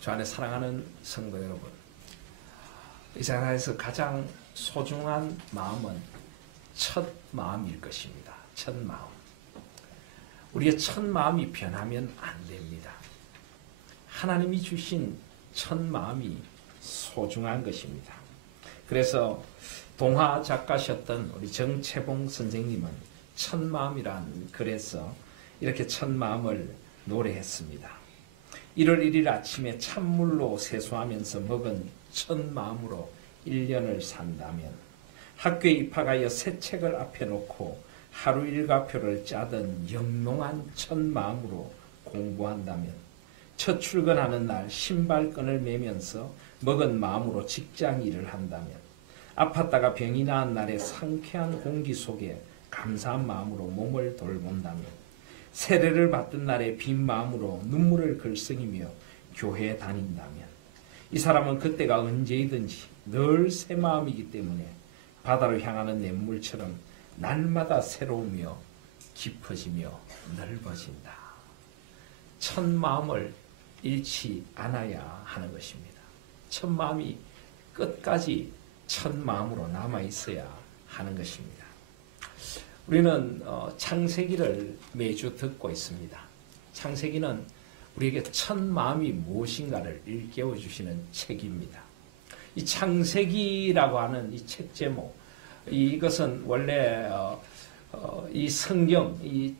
주 안에 사랑하는 성도 여러분, 이 세상에서 가장 소중한 마음은 첫 마음일 것입니다. 첫 마음. 우리의 첫 마음이 변하면 안 됩니다. 하나님이 주신 첫 마음이 소중한 것입니다. 그래서 동화 작가셨던 우리 정채봉 선생님은 첫 마음이란 글에서 이렇게 첫 마음을 노래했습니다. 1월 1일 아침에 찬물로 세수하면서 먹은 첫 마음으로 1년을 산다면, 학교에 입학하여 새 책을 앞에 놓고 하루 일과표를 짜던 영롱한 첫 마음으로 공부한다면, 첫 출근하는 날 신발끈을 매면서 먹은 마음으로 직장 일을 한다면, 아팠다가 병이 나은 날의 상쾌한 공기 속에 감사한 마음으로 몸을 돌본다면, 세례를 받던 날에 빈 마음으로 눈물을 글썽이며 교회에 다닌다면, 이 사람은 그때가 언제이든지 늘 새 마음이기 때문에 바다로 향하는 냇물처럼 날마다 새로우며 깊어지며 넓어진다. 첫 마음을 잃지 않아야 하는 것입니다. 첫 마음이 끝까지 첫 마음으로 남아 있어야 하는 것입니다. 우리는 창세기를 매주 듣고 있습니다. 창세기는 우리에게 첫 마음이 무엇인가를 일깨워 주시는 책입니다. 이 창세기라고 하는 이 책 제목, 이것은 원래 이 성경, 이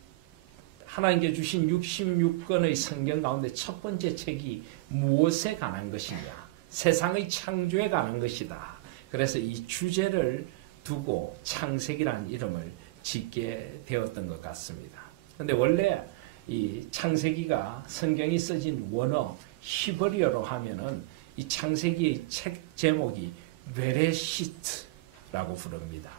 하나님께 주신 66권의 성경 가운데 첫 번째 책이 무엇에 관한 것이냐? 세상의 창조에 관한 것이다. 그래서 이 주제를 두고 창세기라는 이름을 짓게 되었던 것 같습니다. 그런데 원래 이 창세기가 성경이 써진 원어 히브리어로 하면은 이 창세기의 책 제목이 베레시트라고 부릅니다.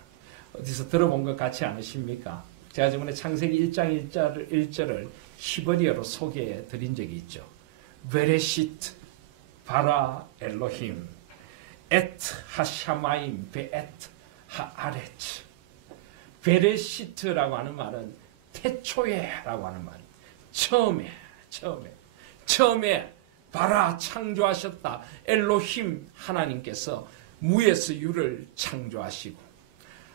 어디서 들어본 것 같지 않으십니까? 제가 저번에 창세기 1장 1절을 히브리어로 소개해 드린 적이 있죠. 베레시트 바라 엘로힘 에트 하샤마임 베에트 하아레츠. 베레시트라고 하는 말은 태초에라고 하는 말입니다. 처음에 바라 창조하셨다. 엘로힘 하나님께서 무에서 유를 창조하시고,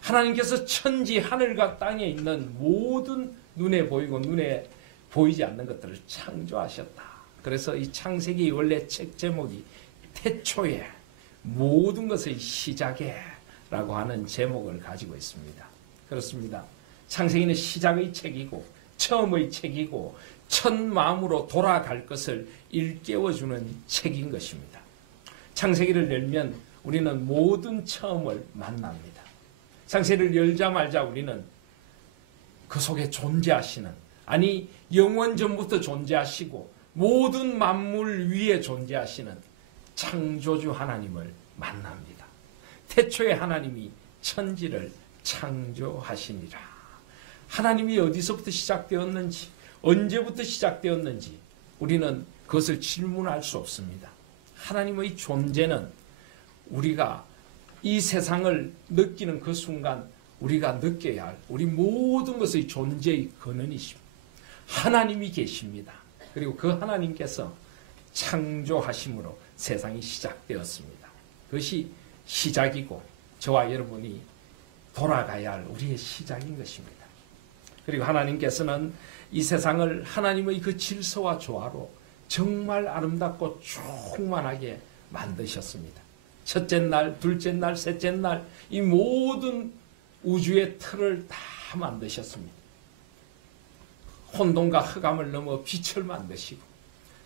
하나님께서 천지 하늘과 땅에 있는 모든 눈에 보이고 눈에 보이지 않는 것들을 창조하셨다. 그래서 이 창세기 원래 책 제목이 태초에 모든 것의 시작에 라고 하는 제목을 가지고 있습니다. 그렇습니다. 창세기는 시작의 책이고 처음의 책이고 첫 마음으로 돌아갈 것을 일깨워주는 책인 것입니다. 창세기를 열면 우리는 모든 처음을 만납니다. 창세기를 열자마자 우리는 그 속에 존재하시는, 아니 영원 전부터 존재하시고 모든 만물 위에 존재하시는 창조주 하나님을 만납니다. 태초에 하나님이 천지를 창조하시니라. 하나님이 어디서부터 시작되었는지, 언제부터 시작되었는지 우리는 그것을 질문할 수 없습니다. 하나님의 존재는 우리가 이 세상을 느끼는 그 순간 우리가 느껴야 할 우리 모든 것의 존재의 근원이십니다. 하나님이 계십니다. 그리고 그 하나님께서 창조하심으로 세상이 시작되었습니다. 그것이 시작이고 저와 여러분이 돌아가야 할 우리의 시작인 것입니다. 그리고 하나님께서는 이 세상을 하나님의 그 질서와 조화로 정말 아름답고 충만하게 만드셨습니다. 첫째 날, 둘째 날, 셋째 날 이 모든 우주의 틀을 다 만드셨습니다. 혼돈과 흑암을 넘어 빛을 만드시고,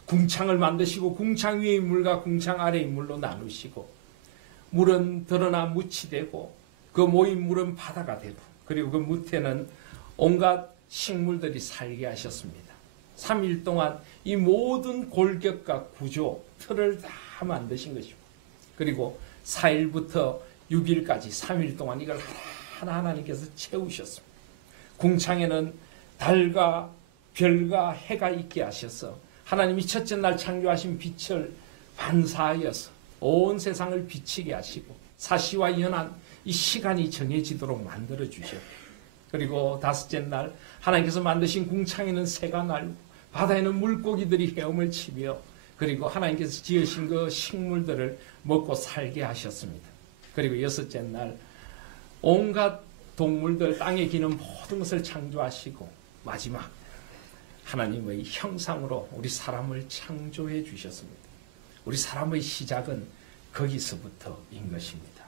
궁창을 만드시고 궁창 위의 물과 궁창 아래의 물로 나누시고, 물은 드러나 묻이 되고 그 모인 물은 바다가 되고, 그리고 그 무태는 온갖 식물들이 살게 하셨습니다. 3일 동안 이 모든 골격과 구조, 틀을 다 만드신 것이고, 그리고 4일부터 6일까지 3일 동안 이걸 하나하나 하나님께서 채우셨습니다. 궁창에는 달과 별과 해가 있게 하셔서 하나님이 첫째 날 창조하신 빛을 반사하여서 온 세상을 비치게 하시고, 사시와 연한 이 시간이 정해지도록 만들어 주셨고, 그리고 다섯째 날 하나님께서 만드신 궁창에는 새가 날고 바다에는 물고기들이 헤엄을 치며 그리고 하나님께서 지으신 그 식물들을 먹고 살게 하셨습니다. 그리고 여섯째 날 온갖 동물들, 땅에 기는 모든 것을 창조하시고 마지막 하나님의 형상으로 우리 사람을 창조해 주셨습니다. 우리 사람의 시작은 거기서부터인 것입니다.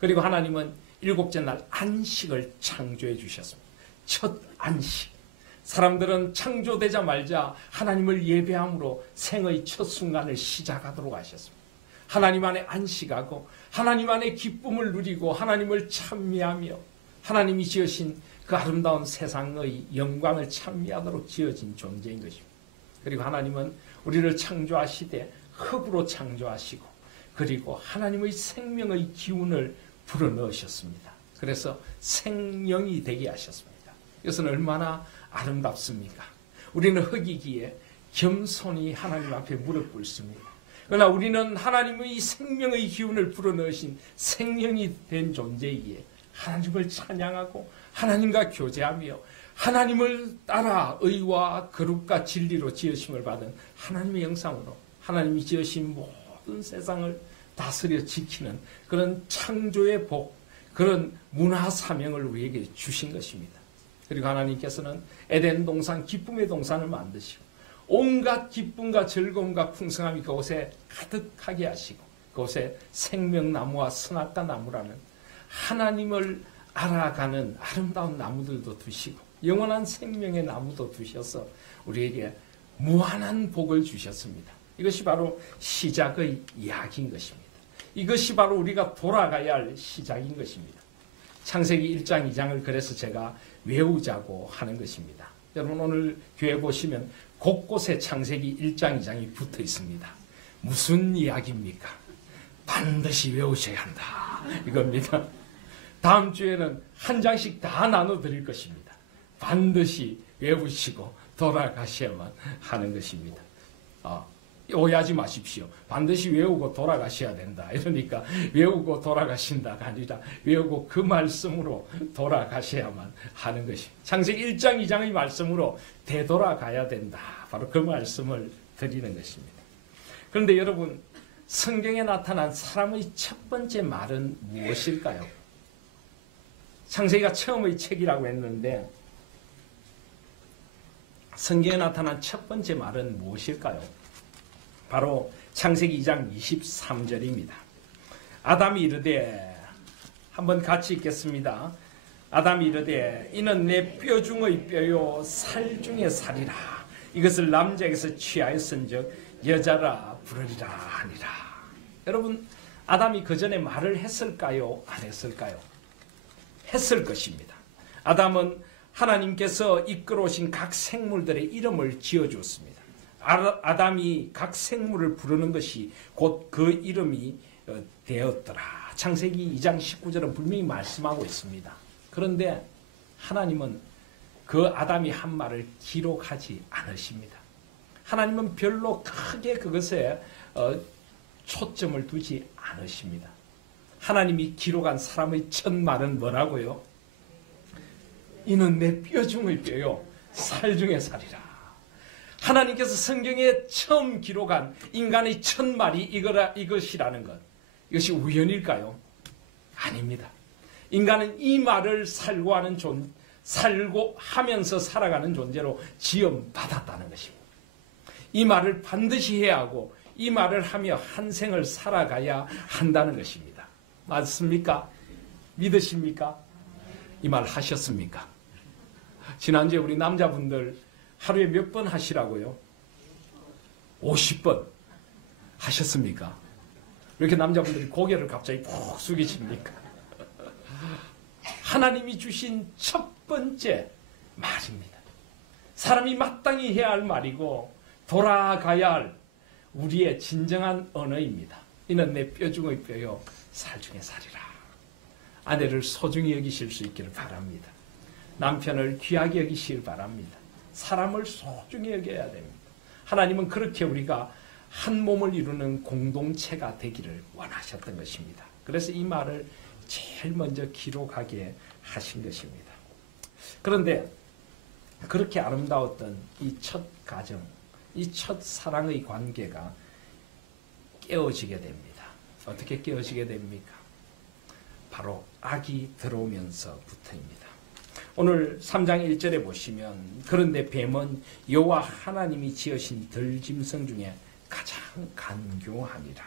그리고 하나님은 일곱째 날 안식을 창조해 주셨습니다. 첫 안식. 사람들은 창조되자마자 하나님을 예배함으로 생의 첫 순간을 시작하도록 하셨습니다. 하나님 안에 안식하고 하나님 안에 기쁨을 누리고 하나님을 찬미하며 하나님이 지으신 그 아름다운 세상의 영광을 찬미하도록 지어진 존재인 것입니다. 그리고 하나님은 우리를 창조하시되 흙으로 창조하시고 그리고 하나님의 생명의 기운을 불어넣으셨습니다. 그래서 생명이 되게 하셨습니다. 이것은 얼마나 아름답습니까? 우리는 흙이기에 겸손히 하나님 앞에 무릎 꿇습니다. 그러나 우리는 하나님의 생명의 기운을 불어넣으신 생명이 된 존재이기에 하나님을 찬양하고 하나님과 교제하며 하나님을 따라 의와 거룩과 진리로 지으심을 받은 하나님의 형상으로 하나님이 지으신 모든 세상을 다스려 지키는 그런 창조의 복, 그런 문화 사명을 우리에게 주신 것입니다. 그리고 하나님께서는 에덴 동산, 기쁨의 동산을 만드시고 온갖 기쁨과 즐거움과 풍성함이 그곳에 가득하게 하시고 그곳에 생명나무와 선악과 나무라는 하나님을 알아가는 아름다운 나무들도 두시고 영원한 생명의 나무도 두셔서 우리에게 무한한 복을 주셨습니다. 이것이 바로 시작의 이야기인 것입니다. 이것이 바로 우리가 돌아가야 할 시작인 것입니다. 창세기 1장 2장을 그래서 제가 외우자고 하는 것입니다. 여러분 오늘 교회 보시면 곳곳에 창세기 1장 2장이 붙어 있습니다. 무슨 이야기입니까? 반드시 외우셔야 한다. 이겁니다. 다음 주에는 한 장씩 다 나눠드릴 것입니다. 반드시 외우시고 돌아가셔야만 하는 것입니다. 오해하지 마십시오. 반드시 외우고 돌아가셔야 된다. 이러니까 외우고 돌아가신다가 아니라 외우고 그 말씀으로 돌아가셔야만 하는 것입니다. 창세기 1장 2장의 말씀으로 되돌아가야 된다. 바로 그 말씀을 드리는 것입니다. 그런데 여러분 성경에 나타난 사람의 첫 번째 말은 무엇일까요? 창세기가 처음의 책이라고 했는데 성경에 나타난 첫 번째 말은 무엇일까요? 바로 창세기 2장 23절입니다. 아담이 이르되 한번 같이 읽겠습니다. 아담이 이르되 이는 내 뼈 중의 뼈요 살 중의 살이라. 이것을 남자에게서 취하였은즉 여자라 부르리라 하니라. 여러분 아담이 그 전에 말을 했을까요? 안 했을까요? 했을 것입니다. 아담은 하나님께서 이끌어오신 각 생물들의 이름을 지어주었습니다. 아담이 각 생물을 부르는 것이 곧 그 이름이 되었더라. 창세기 2장 19절은 분명히 말씀하고 있습니다. 그런데 하나님은 그 아담이 한 말을 기록하지 않으십니다. 하나님은 별로 크게 그것에 초점을 두지 않으십니다. 하나님이 기록한 사람의 첫 말은 뭐라고요? 이는 내 뼈 중의 뼈요 살 중의 살이라. 하나님께서 성경에 처음 기록한 인간의 첫 말이 이것이라는 것. 이것이 우연일까요? 아닙니다. 인간은 이 말을 살고 하면서 살아가는 존재로 지음받았다는 것입니다. 이 말을 반드시 해야 하고 이 말을 하며 한 생을 살아가야 한다는 것입니다. 맞습니까? 믿으십니까? 이 말 하셨습니까? 지난주에 우리 남자분들 하루에 몇 번 하시라고요? 50번 하셨습니까? 왜 이렇게 남자분들이 고개를 갑자기 푹 숙이십니까? 하나님이 주신 첫 번째 말입니다. 사람이 마땅히 해야 할 말이고 돌아가야 할 우리의 진정한 언어입니다. 이는 내 뼈 중의 뼈요 살 중의 살이라. 아내를 소중히 여기실 수 있기를 바랍니다. 남편을 귀하게 여기시길 바랍니다. 사람을 소중히 여겨야 됩니다. 하나님은 그렇게 우리가 한 몸을 이루는 공동체가 되기를 원하셨던 것입니다. 그래서 이 말을 제일 먼저 기록하게 하신 것입니다. 그런데 그렇게 아름다웠던 이 첫 가정, 이 첫 사랑의 관계가 깨어지게 됩니다. 어떻게 깨어지게 됩니까? 바로 악이 들어오면서부터입니다. 오늘 3장 1절에 보시면 그런데 뱀은 여호와 하나님이 지으신 들짐승 중에 가장 간교하니라.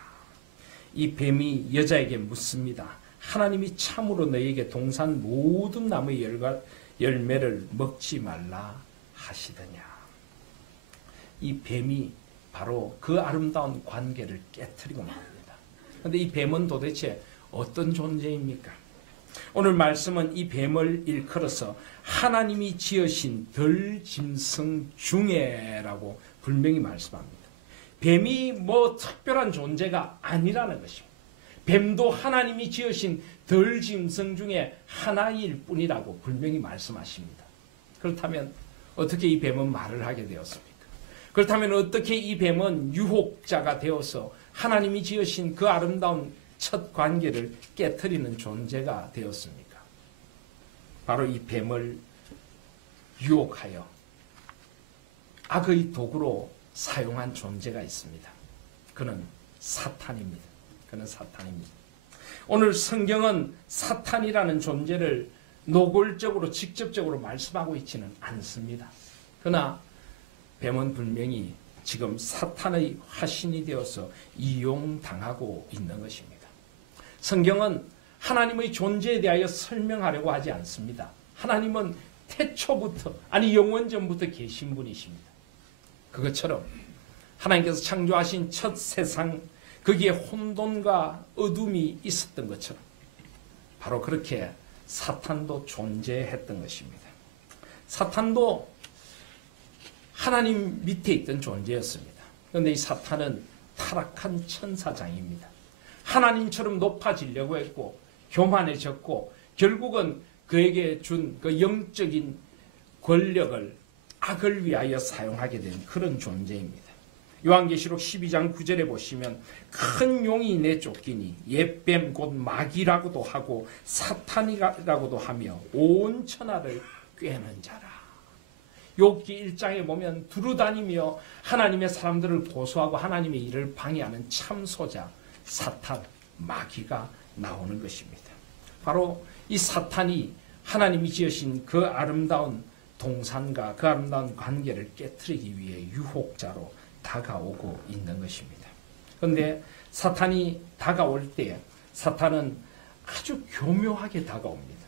이 뱀이 여자에게 묻습니다. 하나님이 참으로 너희에게 동산 모든 나무의 열매를 먹지 말라 하시더냐. 이 뱀이 바로 그 아름다운 관계를 깨트리고 맙니다. 그런데 이 뱀은 도대체 어떤 존재입니까? 오늘 말씀은 이 뱀을 일컬어서 하나님이 지으신 들짐승 중에라고 분명히 말씀합니다. 뱀이 뭐 특별한 존재가 아니라는 것입니다. 뱀도 하나님이 지으신 들짐승 중에 하나일 뿐이라고 분명히 말씀하십니다. 그렇다면 어떻게 이 뱀은 말을 하게 되었습니까? 그렇다면 어떻게 이 뱀은 유혹자가 되어서 하나님이 지으신 그 아름다운 첫 관계를 깨트리는 존재가 되었습니까? 바로 이 뱀을 유혹하여 악의 도구로 사용한 존재가 있습니다. 그는 사탄입니다. 그는 사탄입니다. 오늘 성경은 사탄이라는 존재를 노골적으로 직접적으로 말씀하고 있지는 않습니다. 그러나 뱀은 분명히 지금 사탄의 화신이 되어서 이용당하고 있는 것입니다. 성경은 하나님의 존재에 대하여 설명하려고 하지 않습니다. 하나님은 태초부터, 아니 영원전부터 계신 분이십니다. 그것처럼 하나님께서 창조하신 첫 세상, 거기에 혼돈과 어둠이 있었던 것처럼 바로 그렇게 사탄도 존재했던 것입니다. 사탄도 하나님 밑에 있던 존재였습니다. 그런데 이 사탄은 타락한 천사장입니다. 하나님처럼 높아지려고 했고 교만해졌고 결국은 그에게 준 그 영적인 권력을 악을 위하여 사용하게 된 그런 존재입니다. 요한계시록 12장 9절에 보시면 큰 용이 내쫓기니 옛뱀 곧 마귀라고도 하고 사탄이라고도 하며 온 천하를 꿰는 자라. 욥기 1장에 보면 두루다니며 하나님의 사람들을 고소하고 하나님의 일을 방해하는 참소자 사탄, 마귀가 나오는 것입니다. 바로 이 사탄이 하나님이 지으신 그 아름다운 동산과 그 아름다운 관계를 깨트리기 위해 유혹자로 다가오고 있는 것입니다. 그런데 사탄이 다가올 때 사탄은 아주 교묘하게 다가옵니다.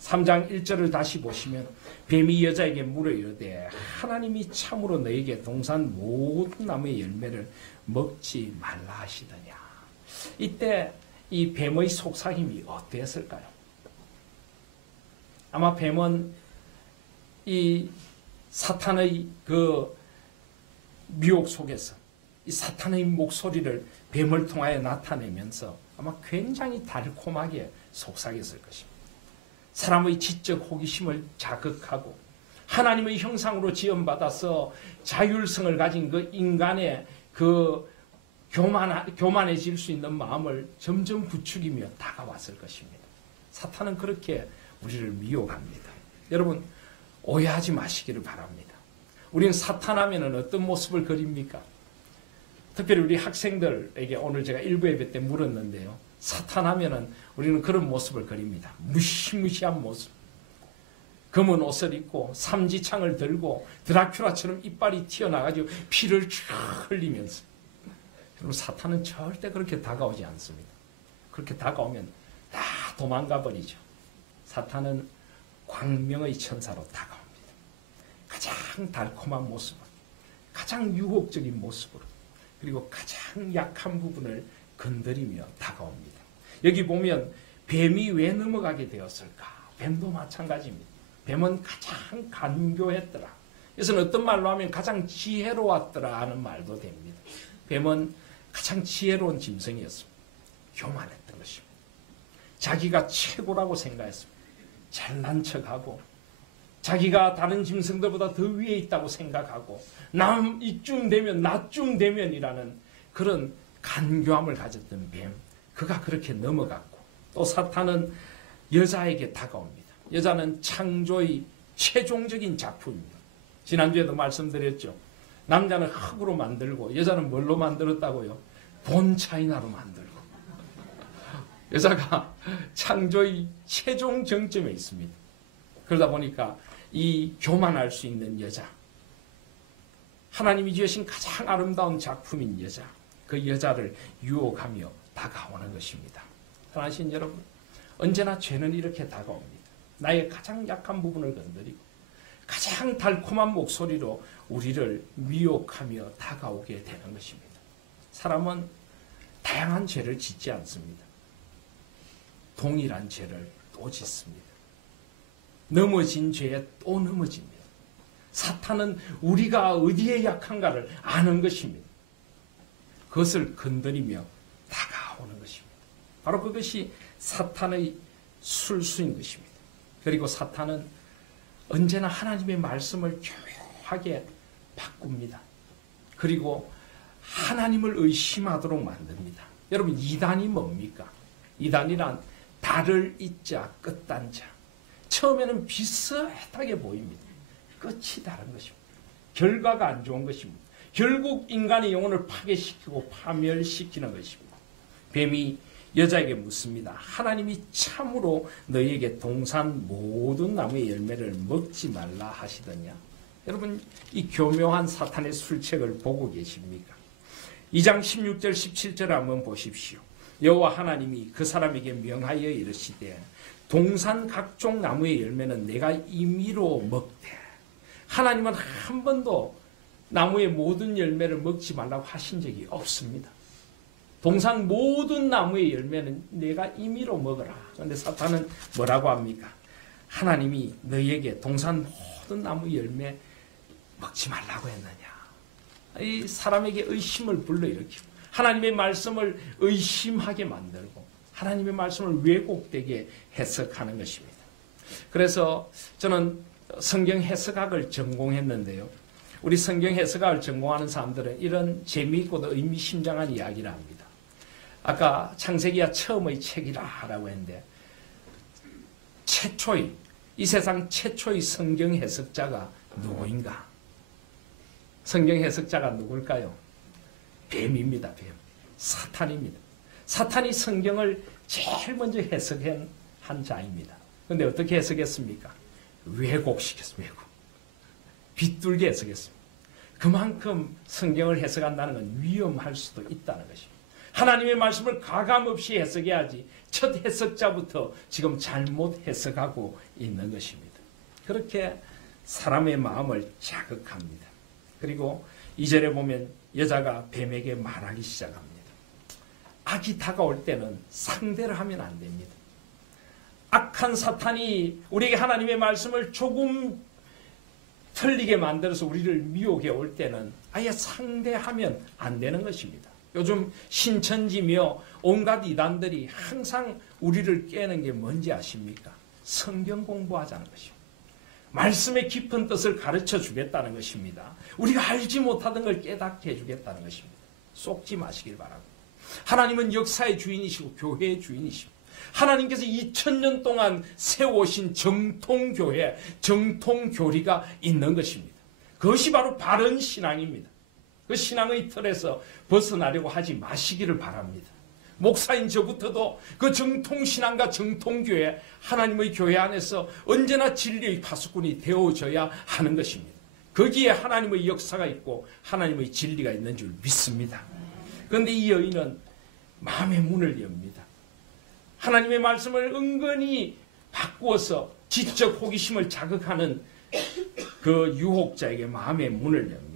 3장 1절을 다시 보시면 뱀이 여자에게 물어 이르되 하나님이 참으로 너에게 동산 모든 나무의 열매를 먹지 말라 하시더냐. 이때 이 뱀의 속삭임이 어땠을까요? 아마 뱀은 이 사탄의 그 미혹 속에서 이 사탄의 목소리를 뱀을 통하여 나타내면서 아마 굉장히 달콤하게 속삭였을 것입니다. 사람의 지적 호기심을 자극하고 하나님의 형상으로 지음받아서 자율성을 가진 그 인간의 그 교만해질 수 있는 마음을 점점 부추기며 다가왔을 것입니다. 사탄은 그렇게 우리를 미혹합니다. 여러분 오해하지 마시기를 바랍니다. 우리는 사탄하면 어떤 모습을 그립니까? 특별히 우리 학생들에게 오늘 제가 일부 예배 때 물었는데요. 사탄하면 우리는 그런 모습을 그립니다. 무시무시한 모습. 검은 옷을 입고 삼지창을 들고 드라큘라처럼 이빨이 튀어나가지고 피를 쭉 흘리면서. 여러분 사탄은 절대 그렇게 다가오지 않습니다. 그렇게 다가오면 다 도망가 버리죠. 사탄은 광명의 천사로 다가옵니다. 가장 달콤한 모습으로, 가장 유혹적인 모습으로, 그리고 가장 약한 부분을 건드리며 다가옵니다. 여기 보면 뱀이 왜 넘어가게 되었을까? 뱀도 마찬가지입니다. 뱀은 가장 간교했더라. 그래서 어떤 말로 하면 가장 지혜로웠더라 하는 말도 됩니다. 뱀은 가장 지혜로운 짐승이었습니다. 교만했던 것입니다. 자기가 최고라고 생각했습니다. 잘난 척하고 자기가 다른 짐승들보다 더 위에 있다고 생각하고 남 이쯤 되면 나쯤 되면이라는 그런 간교함을 가졌던 뱀, 그가 그렇게 넘어갔고 또 사탄은 여자에게 다가옵니다. 여자는 창조의 최종적인 작품입니다. 지난주에도 말씀드렸죠. 남자는 흙으로 만들고 여자는 뭘로 만들었다고요? 본 차이나로 만들고 여자가 창조의 최종 정점에 있습니다. 그러다 보니까 이 교만할 수 있는 여자, 하나님이 지으신 가장 아름다운 작품인 여자, 그 여자를 유혹하며 다가오는 것입니다. 사랑하신 여러분, 언제나 죄는 이렇게 다가옵니다. 나의 가장 약한 부분을 건드리고 가장 달콤한 목소리로 우리를 미혹하며 다가오게 되는 것입니다. 사람은 다양한 죄를 짓지 않습니다. 동일한 죄를 또 짓습니다. 넘어진 죄에 또 넘어집니다. 사탄은 우리가 어디에 약한가를 아는 것입니다. 그것을 건드리며 다가오는 것입니다. 바로 그것이 사탄의 술수인 것입니다. 그리고 사탄은 언제나 하나님의 말씀을 교묘하게 바꿉니다. 그리고 하나님을 의심하도록 만듭니다. 여러분, 이단이 뭡니까? 이단이란 달을 잇자 끝단자. 처음에는 비슷하게 보입니다. 끝이 다른 것입니다. 결과가 안 좋은 것입니다. 결국 인간의 영혼을 파괴시키고 파멸시키는 것입니다. 뱀이 여자에게 묻습니다. 하나님이 참으로 너희에게 동산 모든 나무의 열매를 먹지 말라 하시더냐? 여러분, 이 교묘한 사탄의 술책을 보고 계십니까? 2장 16절 17절 한번 보십시오. 여호와 하나님이 그 사람에게 명하여 이르시되 동산 각종 나무의 열매는 내가 임의로 먹되, 하나님은 한 번도 나무의 모든 열매를 먹지 말라고 하신 적이 없습니다. 동산 모든 나무의 열매는 내가 임의로 먹어라. 그런데 사탄은 뭐라고 합니까? 하나님이 너희에게 동산 모든 나무 열매 먹지 말라고 했느냐? 이 사람에게 의심을 불러일으키고 하나님의 말씀을 의심하게 만들고 하나님의 말씀을 왜곡되게 해석하는 것입니다. 그래서 저는 성경 해석학을 전공했는데요. 우리 성경 해석학을 전공하는 사람들은 이런 재미있고도 의미심장한 이야기를 합니다. 아까 창세기가 처음의 책이라고 했는데 최초의, 이 세상 최초의 성경 해석자가 누구인가? 성경 해석자가 누굴까요? 뱀입니다. 뱀. 사탄입니다. 사탄이 성경을 제일 먼저 해석한 자입니다. 그런데 어떻게 해석했습니까? 왜곡시켰습니다. 왜곡. 비뚤게 해석했습니다. 그만큼 성경을 해석한다는 건 위험할 수도 있다는 것입니다. 하나님의 말씀을 가감없이 해석해야지 첫 해석자부터 지금 잘못 해석하고 있는 것입니다. 그렇게 사람의 마음을 자극합니다. 그리고 2절에 보면 여자가 뱀에게 말하기 시작합니다. 악이 다가올 때는 상대를 하면 안 됩니다. 악한 사탄이 우리에게 하나님의 말씀을 조금 틀리게 만들어서 우리를 미혹해 올 때는 아예 상대하면 안 되는 것입니다. 요즘 신천지며 온갖 이단들이 항상 우리를 깨는 게 뭔지 아십니까? 성경 공부하자는 것입니다. 말씀의 깊은 뜻을 가르쳐 주겠다는 것입니다. 우리가 알지 못하던 걸 깨닫게 해주겠다는 것입니다. 속지 마시길 바라고. 하나님은 역사의 주인이시고 교회의 주인이십니다. 하나님께서 2000년 동안 세우신 정통교회, 정통교리가 있는 것입니다. 그것이 바로 바른 신앙입니다. 그 신앙의 틀에서 벗어나려고 하지 마시기를 바랍니다. 목사인 저부터도 그 정통신앙과 정통교회, 하나님의 교회 안에서 언제나 진리의 파수꾼이 되어져야 하는 것입니다. 거기에 하나님의 역사가 있고 하나님의 진리가 있는 줄 믿습니다. 그런데 이 여인은 마음의 문을 엽니다. 하나님의 말씀을 은근히 바꾸어서 지적 호기심을 자극하는 그 유혹자에게 마음의 문을 엽니다.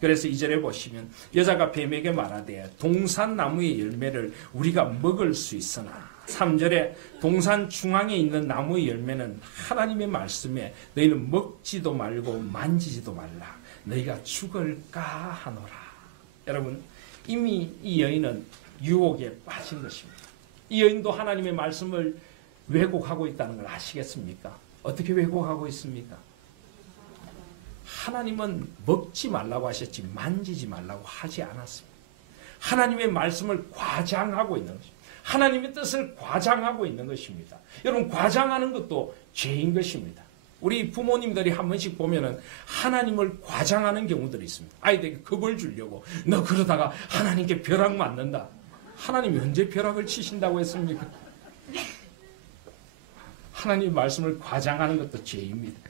그래서 2절에 보시면 여자가 뱀에게 말하되 동산 나무의 열매를 우리가 먹을 수 있으나, 3절에 동산 중앙에 있는 나무의 열매는 하나님의 말씀에 너희는 먹지도 말고 만지지도 말라, 너희가 죽을까 하노라. 여러분, 이미 이 여인은 유혹에 빠진 것입니다. 이 여인도 하나님의 말씀을 왜곡하고 있다는 걸 아시겠습니까? 어떻게 왜곡하고 있습니까? 하나님은 먹지 말라고 하셨지 만지지 말라고 하지 않았습니다. 하나님의 말씀을 과장하고 있는 것입니다. 하나님의 뜻을 과장하고 있는 것입니다. 여러분, 과장하는 것도 죄인 것입니다. 우리 부모님들이 한 번씩 보면은 하나님을 과장하는 경우들이 있습니다. 아이들에게 겁을 주려고 너 그러다가 하나님께 벼락 맞는다. 하나님이 언제 벼락을 치신다고 했습니까? 하나님의 말씀을 과장하는 것도 죄입니다.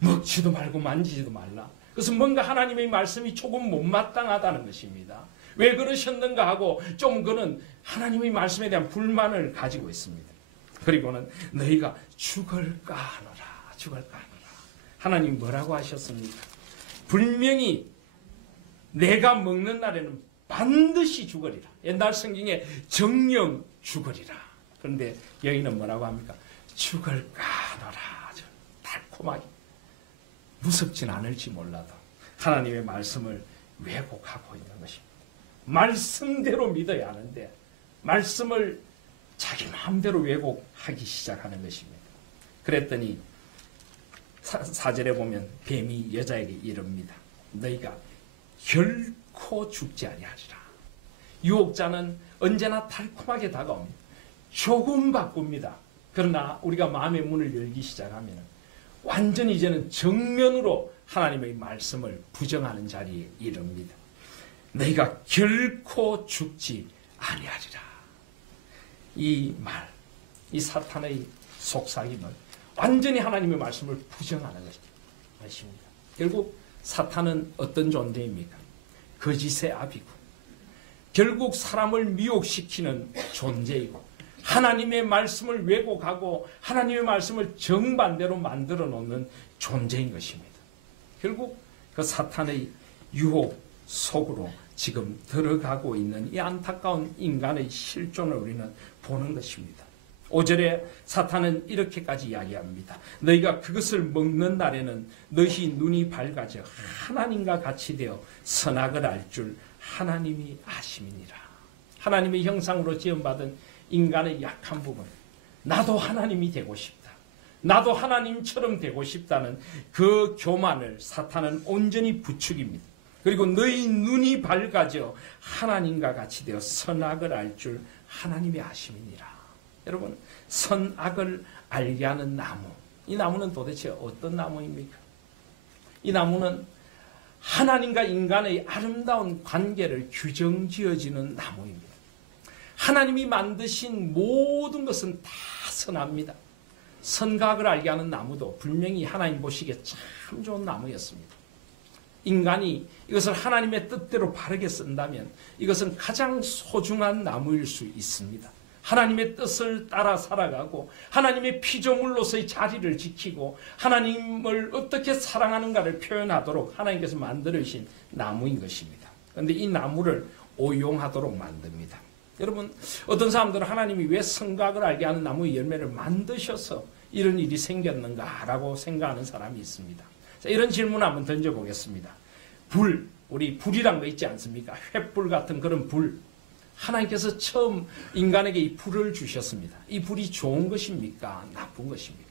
먹지도 말고 만지지도 말라. 그래서 뭔가 하나님의 말씀이 조금 못마땅하다는 것입니다. 왜 그러셨는가 하고 좀 그는 하나님의 말씀에 대한 불만을 가지고 있습니다. 그리고는 너희가 죽을까 하노라. 죽을까 하노라. 하나님 뭐라고 하셨습니까? 분명히 내가 먹는 날에는 반드시 죽으리라. 옛날 성경에 정령 죽으리라. 그런데 여기는 뭐라고 합니까? 죽을까 하노라. 달콤하게 무섭진 않을지 몰라도 하나님의 말씀을 왜곡하고 있는 것입니다. 말씀대로 믿어야 하는데 말씀을 자기 마음대로 왜곡하기 시작하는 것입니다. 그랬더니 4절에 보면 뱀이 여자에게 이릅니다. 너희가 결코 죽지 아니하리라. 유혹자는 언제나 달콤하게 다가옵니다. 조금 바꿉니다. 그러나 우리가 마음의 문을 열기 시작하면 완전히 이제는 정면으로 하나님의 말씀을 부정하는 자리에 이릅니다. 너희가 결코 죽지 아니하리라. 이 말, 이 사탄의 속삭임은 완전히 하나님의 말씀을 부정하는 것입니다. 결국 사탄은 어떤 존재입니까? 거짓의 아비고 결국 사람을 미혹시키는 존재이고 하나님의 말씀을 왜곡하고 하나님의 말씀을 정반대로 만들어 놓는 존재인 것입니다. 결국 그 사탄의 유혹 속으로 지금 들어가고 있는 이 안타까운 인간의 실존을 우리는 보는 것입니다. 5절에 사탄은 이렇게까지 이야기합니다. 너희가 그것을 먹는 날에는 너희 눈이 밝아져 하나님과 같이 되어 선악을 알 줄 하나님이 아심이니라. 하나님의 형상으로 지음받은 인간의 약한 부분, 나도 하나님이 되고 싶다, 나도 하나님처럼 되고 싶다는 그 교만을 사탄은 온전히 부추깁니다. 그리고 너희 눈이 밝아져 하나님과 같이 되어 선악을 알 줄 하나님이 아심이니라. 여러분, 선악을 알게 하는 나무, 이 나무는 도대체 어떤 나무입니까? 이 나무는 하나님과 인간의 아름다운 관계를 규정지어지는 나무입니다. 하나님이 만드신 모든 것은 다 선합니다. 선악을 알게 하는 나무도 분명히 하나님 보시기에 참 좋은 나무였습니다. 인간이 이것을 하나님의 뜻대로 바르게 쓴다면 이것은 가장 소중한 나무일 수 있습니다. 하나님의 뜻을 따라 살아가고 하나님의 피조물로서의 자리를 지키고 하나님을 어떻게 사랑하는가를 표현하도록 하나님께서 만들어주신 나무인 것입니다. 그런데 이 나무를 오용하도록 만듭니다. 여러분, 어떤 사람들은 하나님이 왜 선악을 알게 하는 나무의 열매를 만드셔서 이런 일이 생겼는가라고 생각하는 사람이 있습니다. 자, 이런 질문 한번 던져보겠습니다. 불, 우리 불이란 거 있지 않습니까? 횃불 같은 그런 불. 하나님께서 처음 인간에게 이 불을 주셨습니다. 이 불이 좋은 것입니까? 나쁜 것입니까?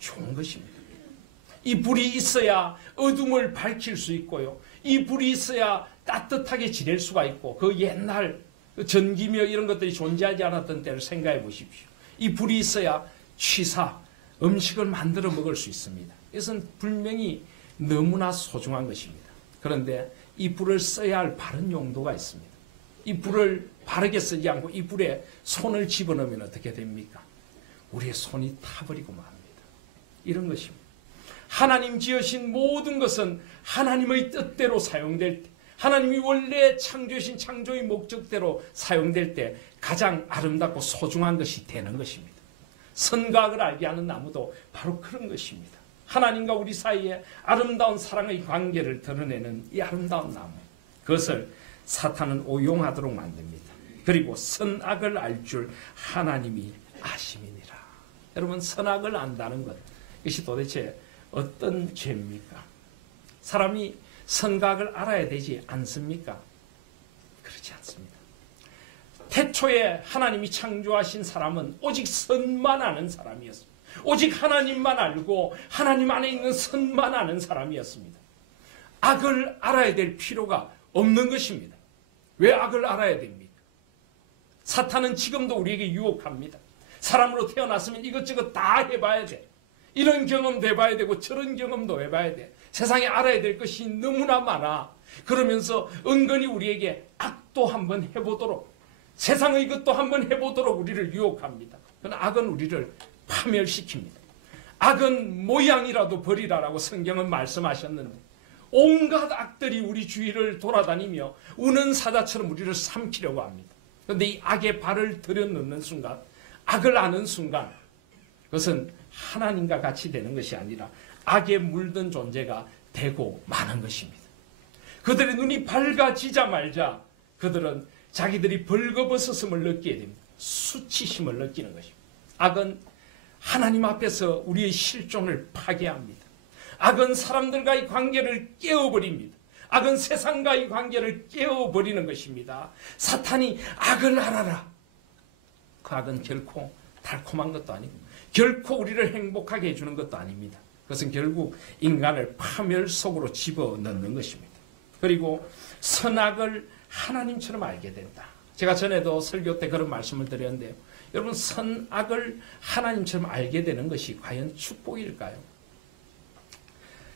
좋은 것입니다. 이 불이 있어야 어둠을 밝힐 수 있고요. 이 불이 있어야 따뜻하게 지낼 수가 있고, 그 옛날 전기며 이런 것들이 존재하지 않았던 때를 생각해 보십시오. 이 불이 있어야 취사, 음식을 만들어 먹을 수 있습니다. 이것은 분명히 너무나 소중한 것입니다. 그런데 이 불을 써야 할 바른 용도가 있습니다. 이 불을 바르게 쓰지 않고 이 불에 손을 집어넣으면 어떻게 됩니까? 우리의 손이 타버리고 맙니다. 이런 것입니다. 하나님 지으신 모든 것은 하나님의 뜻대로 사용될 때, 하나님이 원래 창조하신 창조의 목적대로 사용될 때 가장 아름답고 소중한 것이 되는 것입니다. 선악을 알게 하는 나무도 바로 그런 것입니다. 하나님과 우리 사이에 아름다운 사랑의 관계를 드러내는 이 아름다운 나무, 그것을 사탄은 오용하도록 만듭니다. 그리고 선악을 알 줄 하나님이 아심이니라. 여러분, 선악을 안다는 것, 이것이 도대체 어떤 죄입니까? 사람이 선악을 알아야 되지 않습니까? 그렇지 않습니다. 태초에 하나님이 창조하신 사람은 오직 선만 아는 사람이었습니다. 오직 하나님만 알고 하나님 안에 있는 선만 아는 사람이었습니다. 악을 알아야 될 필요가 없는 것입니다. 왜 악을 알아야 됩니까? 사탄은 지금도 우리에게 유혹합니다. 사람으로 태어났으면 이것저것 다 해봐야 돼. 이런 경험도 해봐야 되고 저런 경험도 해봐야 돼. 세상에 알아야 될 것이 너무나 많아. 그러면서 은근히 우리에게 악도 한번 해보도록, 세상의 것도 한번 해보도록 우리를 유혹합니다. 그러나 악은 우리를 파멸시킵니다. 악은 모양이라도 버리라라고 성경은 말씀하셨는데 온갖 악들이 우리 주위를 돌아다니며 우는 사자처럼 우리를 삼키려고 합니다. 그런데 이 악의 발을 들여놓는 순간, 악을 아는 순간 그것은 하나님과 같이 되는 것이 아니라 악에 물든 존재가 되고 마는 것입니다. 그들의 눈이 밝아지자마자 그들은 자기들이 벌거벗었음을 느끼게 됩니다. 수치심을 느끼는 것입니다. 악은 하나님 앞에서 우리의 실존을 파괴합니다. 악은 사람들과의 관계를 깨어버립니다. 악은 세상과의 관계를 깨어버리는 것입니다. 사탄이 악을 알아라. 그 악은 결코 달콤한 것도 아니고 결코 우리를 행복하게 해주는 것도 아닙니다. 그것은 결국 인간을 파멸 속으로 집어넣는 것입니다. 그리고 선악을 하나님처럼 알게 된다. 제가 전에도 설교 때 그런 말씀을 드렸는데요. 여러분, 선악을 하나님처럼 알게 되는 것이 과연 축복일까요?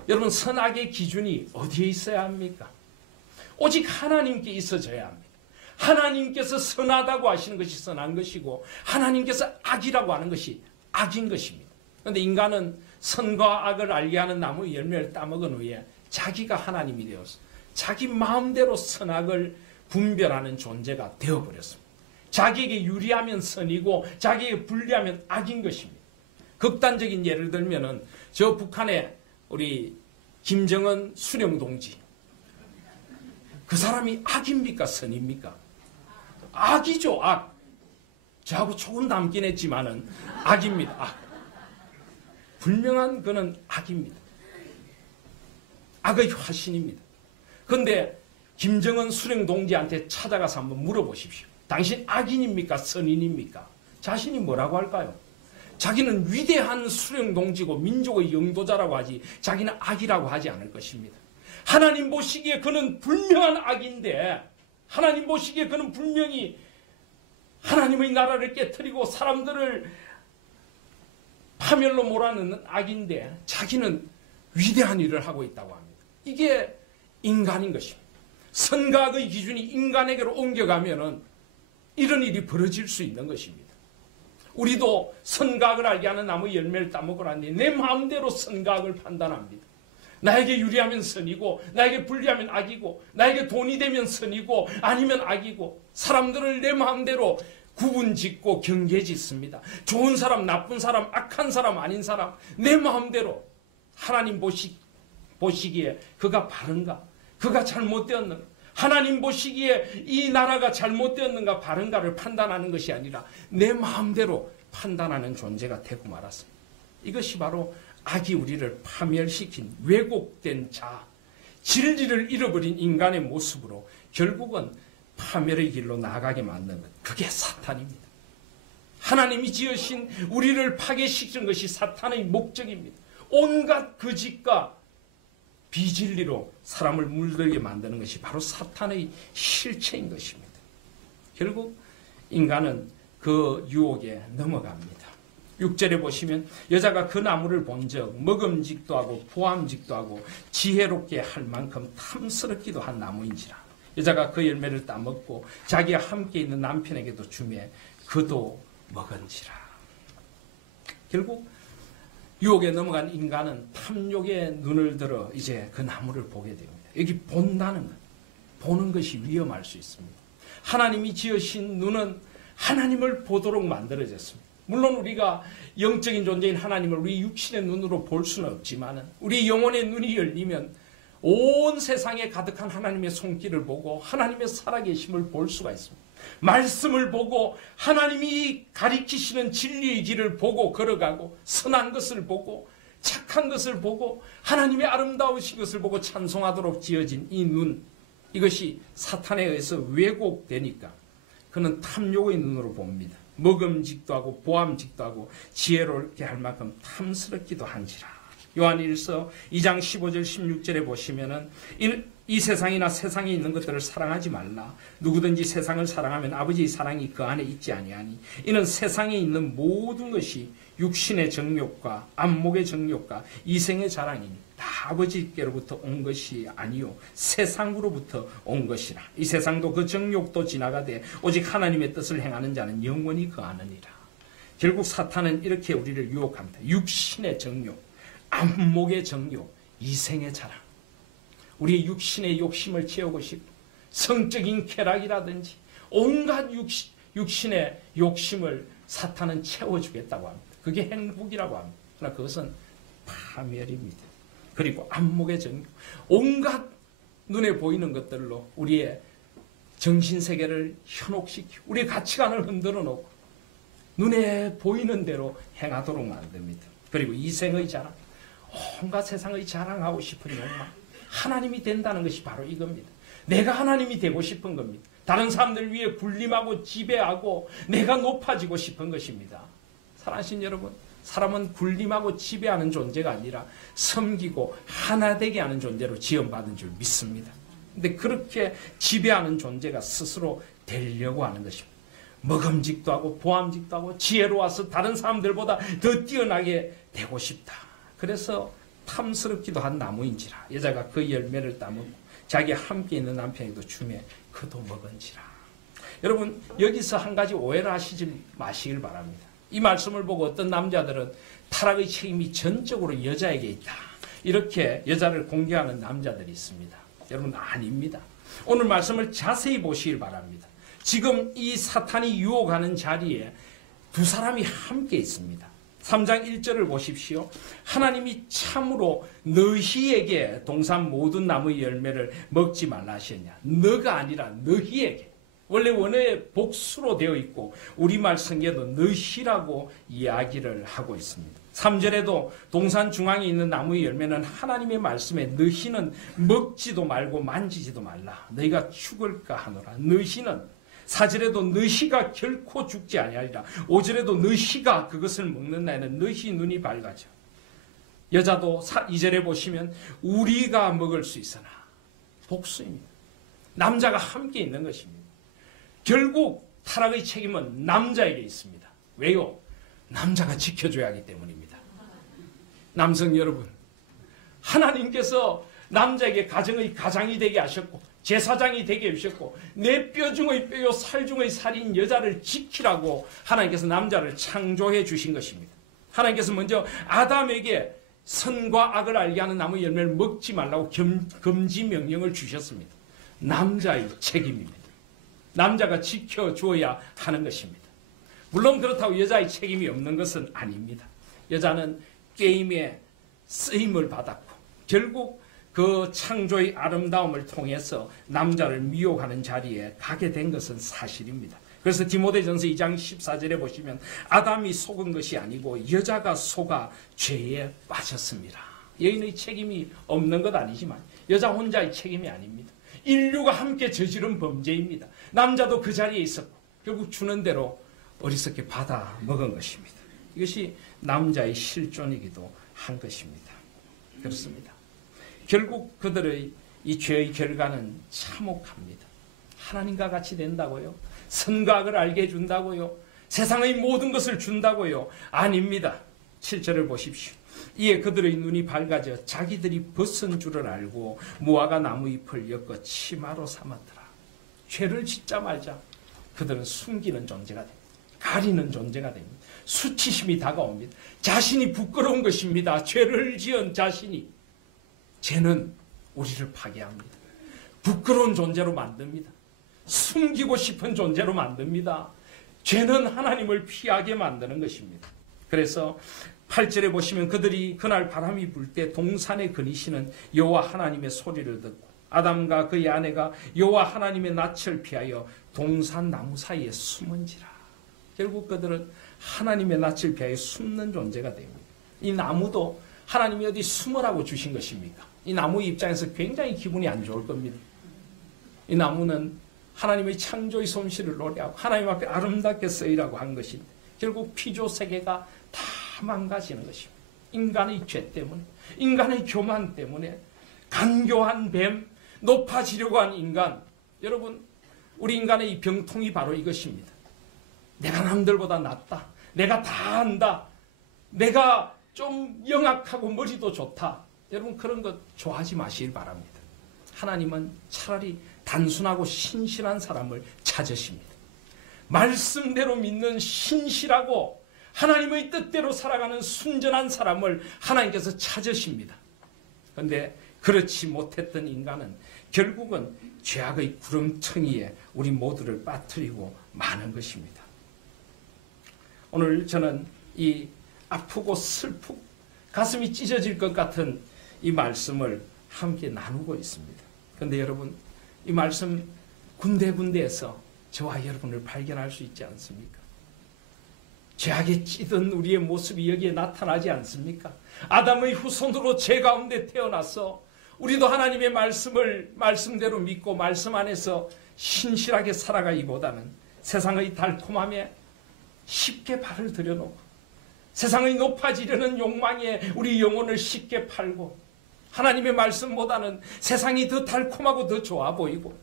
여러분, 선악의 기준이 어디에 있어야 합니까? 오직 하나님께 있어져야 합니다. 하나님께서 선하다고 하시는 것이 선한 것이고 하나님께서 악이라고 하는 것이 악인 것입니다. 그런데 인간은 선과 악을 알게 하는 나무의 열매를 따먹은 후에 자기가 하나님이 되어서 자기 마음대로 선악을 분별하는 존재가 되어버렸습니다. 자기에게 유리하면 선이고 자기에게 불리하면 악인 것입니다. 극단적인 예를 들면은 저 북한의 우리 김정은 수령동지, 그 사람이 악입니까 선입니까? 악이죠. 악. 저하고 조금 닮긴 했지만은 악입니다. 악. 분명한 그는 악입니다. 악의 화신입니다. 그런데 김정은 수령동지한테 찾아가서 한번 물어보십시오. 당신 악인입니까 선인입니까? 자신이 뭐라고 할까요? 자기는 위대한 수령동지고 민족의 영도자라고 하지 자기는 악이라고 하지 않을 것입니다. 하나님 보시기에 그는 분명한 악인데, 하나님 보시기에 그는 분명히 하나님의 나라를 깨트리고 사람들을 파멸로 몰아넣는 악인데 자기는 위대한 일을 하고 있다고 합니다. 이게 인간인 것입니다. 선과 악의 기준이 인간에게로 옮겨가면은 이런 일이 벌어질 수 있는 것입니다. 우리도 선과 악을 알게 하는 나무의 열매를 따먹으라니 내 마음대로 선과 악을 판단합니다. 나에게 유리하면 선이고 나에게 불리하면 악이고 나에게 돈이 되면 선이고 아니면 악이고 사람들을 내 마음대로 구분짓고 경계짓습니다. 좋은 사람, 나쁜 사람, 악한 사람, 아닌 사람 내 마음대로 하나님 보시기에 그가 바른가? 그가 잘못되었는가? 하나님 보시기에 이 나라가 잘못되었는가 바른가를 판단하는 것이 아니라 내 마음대로 판단하는 존재가 되고 말았습니다. 이것이 바로 악이 우리를 파멸시킨 왜곡된 자, 진리를 잃어버린 인간의 모습으로 결국은 파멸의 길로 나아가게 만드는 것, 그게 사탄입니다. 하나님이 지으신 우리를 파괴시키는 것이 사탄의 목적입니다. 온갖 거짓과 비진리로 사람을 물들게 만드는 것이 바로 사탄의 실체인 것입니다. 결국 인간은 그 유혹에 넘어갑니다. 6절에 보시면 여자가 그 나무를 본즉 먹음직도 하고 보암직도 하고 지혜롭게 할 만큼 탐스럽기도 한 나무인지라. 여자가 그 열매를 따먹고 자기와 함께 있는 남편에게도 주매 그도 먹은지라. 결국 유혹에 넘어간 인간은 탐욕의 눈을 들어 이제 그 나무를 보게 됩니다. 여기 본다는 것, 보는 것이 위험할 수 있습니다. 하나님이 지으신 눈은 하나님을 보도록 만들어졌습니다. 물론 우리가 영적인 존재인 하나님을 우리 육신의 눈으로 볼 수는 없지만 우리 영혼의 눈이 열리면 온 세상에 가득한 하나님의 손길을 보고 하나님의 살아계심을 볼 수가 있습니다. 말씀을 보고 하나님이 가리키시는 진리의 길을 보고 걸어가고 선한 것을 보고 착한 것을 보고 하나님의 아름다우신 것을 보고 찬송하도록 지어진 이 눈, 이것이 사탄에 의해서 왜곡되니까 그는 탐욕의 눈으로 봅니다. 먹음직도 하고 보암직도 하고 지혜롭게 할 만큼 탐스럽기도 한지라. 요한 1서 2장 15절 16절에 보시면은 이 세상이나 세상에 있는 것들을 사랑하지 말라. 누구든지 세상을 사랑하면 아버지의 사랑이 그 안에 있지 아니하니 이는 세상에 있는 모든 것이 육신의 정욕과 안목의 정욕과 이생의 자랑이니 다 아버지께로부터 온 것이 아니요 세상으로부터 온 것이라. 이 세상도 그 정욕도 지나가되 오직 하나님의 뜻을 행하는 자는 영원히 거하느니라. 결국 사탄은 이렇게 우리를 유혹합니다. 육신의 정욕, 안목의 정욕, 이생의 자랑. 우리의 육신의 욕심을 채우고 싶고 성적인 쾌락이라든지 온갖 육신의 욕심을 사탄은 채워주겠다고 합니다. 그게 행복이라고 합니다. 그러나 그것은 파멸입니다. 그리고 안목의 정욕, 온갖 눈에 보이는 것들로 우리의 정신세계를 현혹시키고 우리의 가치관을 흔들어 놓고 눈에 보이는 대로 행하도록 만듭니다. 그리고 이생의 자랑, 온갖 세상의 자랑하고 싶은 욕망, 하나님이 된다는 것이 바로 이겁니다. 내가 하나님이 되고 싶은 겁니다. 다른 사람들 위해 군림하고 지배하고 내가 높아지고 싶은 것입니다. 사랑하신 여러분, 사람은 군림하고 지배하는 존재가 아니라 섬기고 하나 되게 하는 존재로 지원받은 줄 믿습니다. 근데 그렇게 지배하는 존재가 스스로 되려고 하는 것입니다. 먹음직도 하고 보암직도 하고 지혜로워서 다른 사람들보다 더 뛰어나게 되고 싶다. 그래서 탐스럽기도 한 나무인지라 여자가 그 열매를 따먹고 자기 함께 있는 남편에게도 주매 그도 먹은지라. 여러분, 여기서 한 가지 오해를 하시지 마시길 바랍니다. 이 말씀을 보고 어떤 남자들은 타락의 책임이 전적으로 여자에게 있다, 이렇게 여자를 공격하는 남자들이 있습니다. 여러분, 아닙니다. 오늘 말씀을 자세히 보시길 바랍니다. 지금 이 사탄이 유혹하는 자리에 두 사람이 함께 있습니다. 3장 1절을 보십시오. 하나님이 참으로 너희에게 동산 모든 나무의 열매를 먹지 말라 하셨냐. 너가 아니라 너희에게. 원래 원어에 복수로 되어 있고 우리말 성경에도 너희라고 이야기를 하고 있습니다. 3절에도 동산 중앙에 있는 나무의 열매는 하나님의 말씀에 너희는 먹지도 말고 만지지도 말라. 너희가 죽을까 하노라. 너희는 4절에도 너희가 결코 죽지 아니하리라. 5절에도 너희가 그것을 먹는 날에는 너희 눈이 밝아져. 여자도 2절에 보시면 우리가 먹을 수 있으나 복수입니다. 남자가 함께 있는 것입니다. 결국 타락의 책임은 남자에게 있습니다. 왜요? 남자가 지켜줘야 하기 때문입니다. 남성 여러분, 하나님께서 남자에게 가정의 가장이 되게 하셨고 제사장이 되게 해주셨고 내 뼈 중의 뼈요 살 중의 살인 여자를 지키라고 하나님께서 남자를 창조해 주신 것입니다. 하나님께서 먼저 아담에게 선과 악을 알게 하는 나무 열매를 먹지 말라고 금지 명령을 주셨습니다. 남자의 책임입니다. 남자가 지켜주어야 하는 것입니다. 물론 그렇다고 여자의 책임이 없는 것은 아닙니다. 여자는 게임에 쓰임을 받았고 결국 그 창조의 아름다움을 통해서 남자를 미혹하는 자리에 가게 된 것은 사실입니다. 그래서 디모데전서 2장 14절에 보시면 아담이 속은 것이 아니고 여자가 속아 죄에 빠졌습니다. 여인의 책임이 없는 것 아니지만 여자 혼자의 책임이 아닙니다. 인류가 함께 저지른 범죄입니다. 남자도 그 자리에 있었고 결국 주는 대로 어리석게 받아 먹은 것입니다. 이것이 남자의 실존이기도 한 것입니다. 그렇습니다. 결국 그들의 이 죄의 결과는 참혹합니다. 하나님과 같이 된다고요? 선과 악을 알게 해준다고요? 세상의 모든 것을 준다고요? 아닙니다. 7절을 보십시오. 이에 그들의 눈이 밝아져 자기들이 벗은 줄을 알고 무화과 나무 잎을 엮어 치마로 삼았더라. 죄를 짓자 말자 그들은 숨기는 존재가 됩니다. 가리는 존재가 됩니다. 수치심이 다가옵니다. 자신이 부끄러운 것입니다. 죄를 지은 자신이. 죄는 우리를 파괴합니다. 부끄러운 존재로 만듭니다. 숨기고 싶은 존재로 만듭니다. 죄는 하나님을 피하게 만드는 것입니다. 그래서 8절에 보시면 그들이 그날 바람이 불 때 동산에 거니시는 여호와 하나님의 소리를 듣고 아담과 그의 아내가 여호와 하나님의 낯을 피하여 동산 나무 사이에 숨은지라. 결국 그들은 하나님의 낯을 피하여 숨는 존재가 됩니다. 이 나무도 하나님이 어디 숨으라고 주신 것입니까? 이 나무 입장에서 굉장히 기분이 안 좋을 겁니다. 이 나무는 하나님의 창조의 솜씨를 노래하고 하나님 앞에 아름답게 쓰이라고 한 것인데 결국 피조 세계가 다 망가지는 것입니다. 인간의 죄 때문에, 인간의 교만 때문에 간교한 뱀, 높아지려고 한 인간, 여러분, 우리 인간의 이 병통이 바로 이것입니다. 내가 남들보다 낫다. 내가 다 안다. 내가 좀 영악하고 머리도 좋다. 여러분, 그런 것 좋아하지 마시길 바랍니다. 하나님은 차라리 단순하고 신실한 사람을 찾으십니다. 말씀대로 믿는 신실하고 하나님의 뜻대로 살아가는 순전한 사람을 하나님께서 찾으십니다. 그런데 그렇지 못했던 인간은 결국은 죄악의 구렁텅이에 우리 모두를 빠뜨리고 마는 것입니다. 오늘 저는 이 아프고 슬프고 가슴이 찢어질 것 같은 이 말씀을 함께 나누고 있습니다. 그런데 여러분, 이 말씀 군데군데에서 저와 여러분을 발견할 수 있지 않습니까? 죄악에 찌든 우리의 모습이 여기에 나타나지 않습니까? 아담의 후손으로 죄 가운데 태어나서 우리도 하나님의 말씀을 말씀대로 믿고 말씀 안에서 신실하게 살아가기보다는 세상의 달콤함에 쉽게 발을 들여놓고 세상의 높아지려는 욕망에 우리 영혼을 쉽게 팔고 하나님의 말씀보다는 세상이 더 달콤하고 더 좋아 보이고,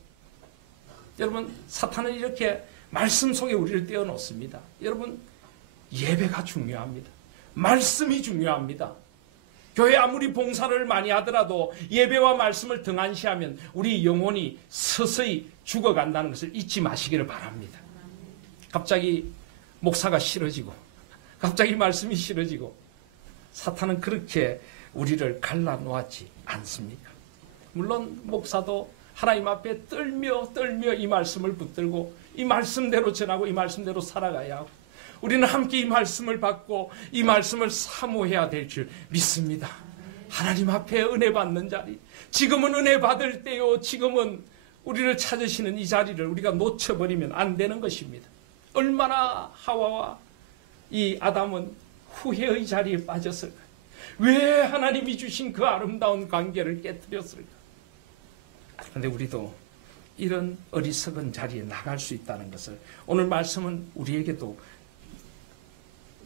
여러분, 사탄은 이렇게 말씀 속에 우리를 떼어놓습니다. 여러분, 예배가 중요합니다. 말씀이 중요합니다. 교회 아무리 봉사를 많이 하더라도 예배와 말씀을 등한시하면 우리 영혼이 서서히 죽어간다는 것을 잊지 마시기를 바랍니다. 갑자기 목사가 싫어지고 갑자기 말씀이 싫어지고, 사탄은 그렇게 우리를 갈라놓았지 않습니까? 물론 목사도 하나님 앞에 떨며 이 말씀을 붙들고 이 말씀대로 전하고 이 말씀대로 살아가야 하고, 우리는 함께 이 말씀을 받고 이 말씀을 사모해야 될 줄 믿습니다. 하나님 앞에 은혜 받는 자리, 지금은 은혜 받을 때요, 지금은 우리를 찾으시는 이 자리를 우리가 놓쳐버리면 안 되는 것입니다. 얼마나 하와와 이 아담은 후회의 자리에 빠졌을까? 왜 하나님이 주신 그 아름다운 관계를 깨뜨렸을까? 그런데 우리도 이런 어리석은 자리에 나갈 수 있다는 것을 오늘 말씀은 우리에게도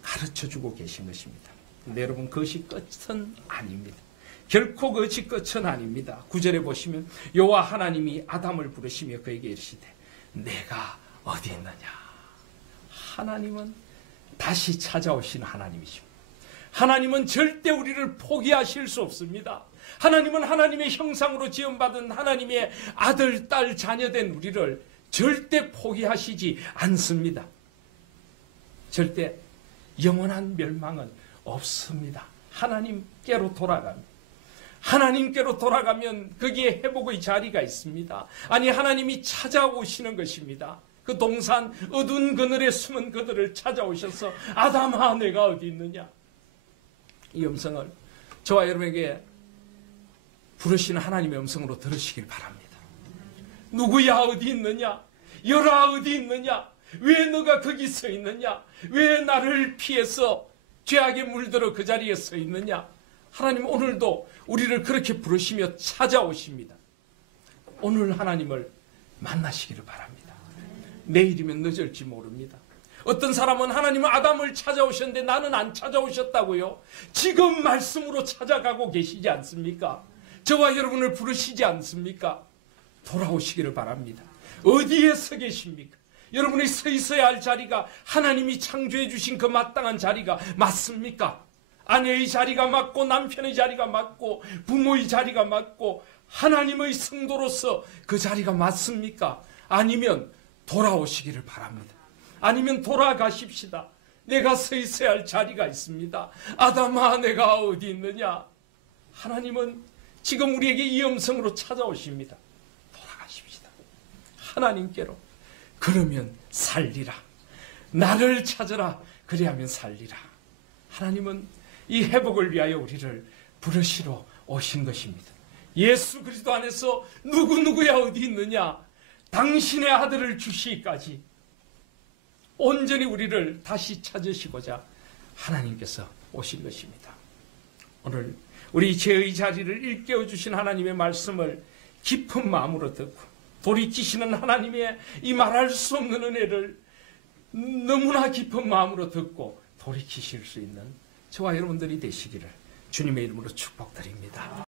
가르쳐주고 계신 것입니다. 근데 여러분, 그것이 끝은 아닙니다. 결코 그것이 끝은 아닙니다. 9절에 보시면 여호와 하나님이 아담을 부르시며 그에게 이르시되 내가 어디 있느냐. 하나님은 다시 찾아오시는 하나님이십니다. 하나님은 절대 우리를 포기하실 수 없습니다. 하나님은 하나님의 형상으로 지음받은 하나님의 아들, 딸, 자녀된 우리를 절대 포기하시지 않습니다. 절대 영원한 멸망은 없습니다. 하나님께로 돌아갑니다. 하나님께로 돌아가면 거기에 회복의 자리가 있습니다. 아니, 하나님이 찾아오시는 것입니다. 그 동산 어두운 그늘에 숨은 그들을 찾아오셔서 아담아, 내가 어디 있느냐. 이 음성을 저와 여러분에게 부르시는 하나님의 음성으로 들으시길 바랍니다. 누구야, 어디 있느냐? 열아, 어디 있느냐? 왜 너가 거기 서 있느냐? 왜 나를 피해서 죄악에 물들어 그 자리에 서 있느냐? 하나님 오늘도 우리를 그렇게 부르시며 찾아오십니다. 오늘 하나님을 만나시기를 바랍니다. 내일이면 늦을지 모릅니다. 어떤 사람은 하나님은 아담을 찾아오셨는데 나는 안 찾아오셨다고요? 지금 말씀으로 찾아가고 계시지 않습니까? 저와 여러분을 부르시지 않습니까? 돌아오시기를 바랍니다. 어디에 서 계십니까? 여러분이 서 있어야 할 자리가 하나님이 창조해 주신 그 마땅한 자리가 맞습니까? 아내의 자리가 맞고 남편의 자리가 맞고 부모의 자리가 맞고 하나님의 성도로서 그 자리가 맞습니까? 아니면 돌아오시기를 바랍니다. 아니면 돌아가십시다. 내가 서 있어야 할 자리가 있습니다. 아담아, 내가 어디 있느냐? 하나님은 지금 우리에게 이 음성으로 찾아오십니다. 돌아가십시다. 하나님께로. 그러면 살리라. 나를 찾으라. 그리하면 살리라. 하나님은 이 회복을 위하여 우리를 부르시러 오신 것입니다. 예수 그리스도 안에서 누구야 어디 있느냐? 당신의 아들을 주시기까지 온전히 우리를 다시 찾으시고자 하나님께서 오신 것입니다. 오늘 우리 죄의 자리를 일깨워 주신 하나님의 말씀을 깊은 마음으로 듣고 돌이키시는 하나님의 이 말할 수 없는 은혜를 너무나 깊은 마음으로 듣고 돌이키실 수 있는 저와 여러분들이 되시기를 주님의 이름으로 축복드립니다.